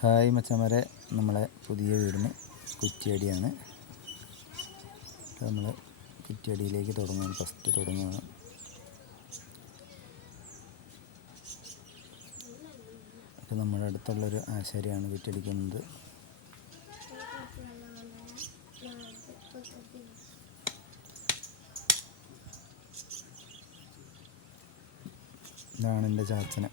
Hi മച്ചന്മാരെ, നമ്മളെ പുതിയ വീടിന് കുറ്റിയടിയാണ്. നമ്മൾ കുറ്റിയടിയിലേക്ക് തുടങ്ങുകയാണ്. ഫസ്റ്റ് തുടങ്ങുകയാണ്. അപ്പോൾ നമ്മുടെ അടുത്തുള്ളൊരു ആശാരിയാണ് കുറ്റിയടിക്കുന്നത്. ഇതാണ് എൻ്റെ ചാച്ചന.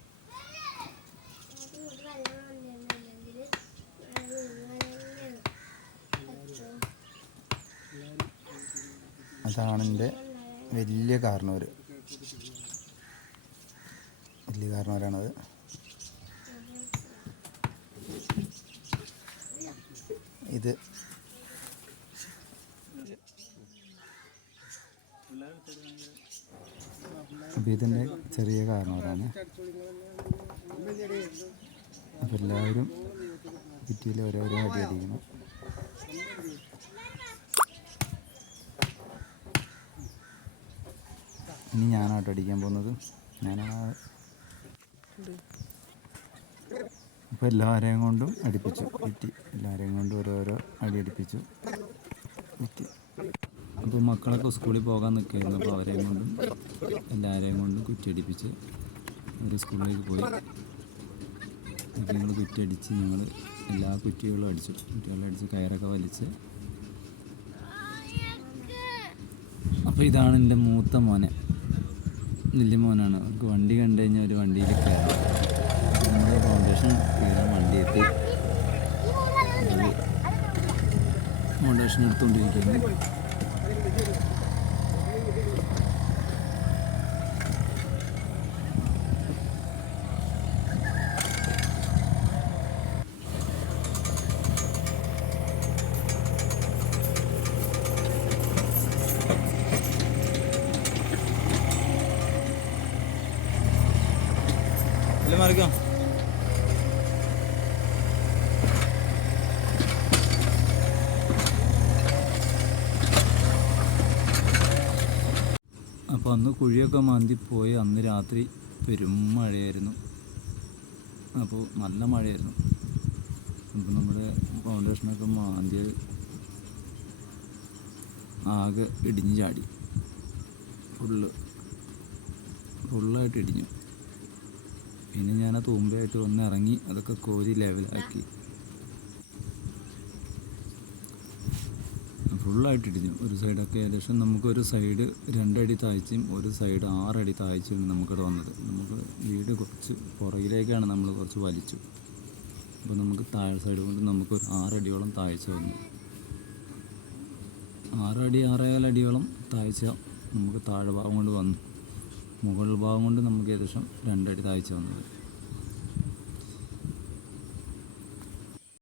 അതാണ് എൻ്റെ വലിയ കാരണവരാണത്. ഇത് അപ്പോൾ ഇതിൻ്റെ ചെറിയ കാരണവരാണ്. അപ്പോൾ എല്ലാവരും കുറ്റിയിൽ ഓരോരോ അടി അടിക്കണം. ഇനി ഞാനാട്ടോ അടിക്കാൻ പോകുന്നത്. ഞാനാണ്. അപ്പോൾ എല്ലാവരെയും കൊണ്ടും അടിപ്പിച്ചു കുറ്റി. എല്ലാവരെയും കൊണ്ടും ഓരോരോ അടി അടിപ്പിച്ചു കുറ്റി. അപ്പോൾ മക്കളൊക്കെ സ്കൂളിൽ പോകാൻ നിൽക്കുകയായിരുന്നു. അപ്പോൾ അവരെയും കൊണ്ടും എല്ലാവരെയും കൊണ്ടും കുറ്റി അടിപ്പിച്ച് അവർ സ്കൂളിലേക്ക് പോയി. അപ്പോൾ ഞങ്ങൾ കുറ്റി അടിച്ച് ഞങ്ങൾ എല്ലാ കുറ്റികളും അടിച്ച് കയറൊക്കെ വലിച്ച്. അപ്പോൾ ഇതാണ് എൻ്റെ മൂത്ത മോനെ, വലിയ മോനാണ്. അവർക്ക് വണ്ടി കണ്ടു കഴിഞ്ഞാൽ ഒരു വണ്ടിയിൽ കയറാം. നമ്മുടെ ഫൗണ്ടേഷൻ കയറാൻ വണ്ടി എത്തി. ഫൗണ്ടേഷൻ എടുത്തുകൊണ്ടിരിക്കുന്നു. മാറിക്കോ. അപ്പോൾ അന്ന് കുഴിയൊക്കെ മാന്തിപ്പോയി. അന്ന് രാത്രി പെരും മഴയായിരുന്നു. അപ്പോൾ നല്ല മഴയായിരുന്നു. അപ്പോൾ നമ്മുടെ ഫൗണ്ടേഷനൊക്കെ മാന്തി ആകെ ഇടിഞ്ഞ് ചാടി. ഫുള്ളായിട്ട് ഇടിഞ്ഞു. പിന്നെ ഞാൻ ആ തൂമ്പയായിട്ട് ഒന്ന് ഇറങ്ങി അതൊക്കെ കോരി ലെവലാക്കി. ഫുള്ളായിട്ട് ഇടിഞ്ഞു. ഒരു സൈഡൊക്കെ ഏകദേശം നമുക്കൊരു സൈഡ് 2 അടി താഴ്ചയും ഒരു സൈഡ് 6 അടി താഴ്ചയാണ് നമുക്കിവിടെ വന്നത്. നമുക്ക് വീട് കുറച്ച് പുറകിലേക്കാണ്, നമ്മൾ കുറച്ച് വലിച്ചു. അപ്പോൾ നമുക്ക് താഴെ സൈഡ് കൊണ്ട് നമുക്കൊരു 6 അടിയോളം താഴ്ച വന്നു. 6 അടി 6.25 അടിയോളം താഴ്ച നമുക്ക് താഴെ ഭാഗം കൊണ്ട് വന്നു. മുകൾ ഭാഗം കൊണ്ട് നമുക്ക് ഏകദേശം 2 അടി താഴ്ച വന്നത്.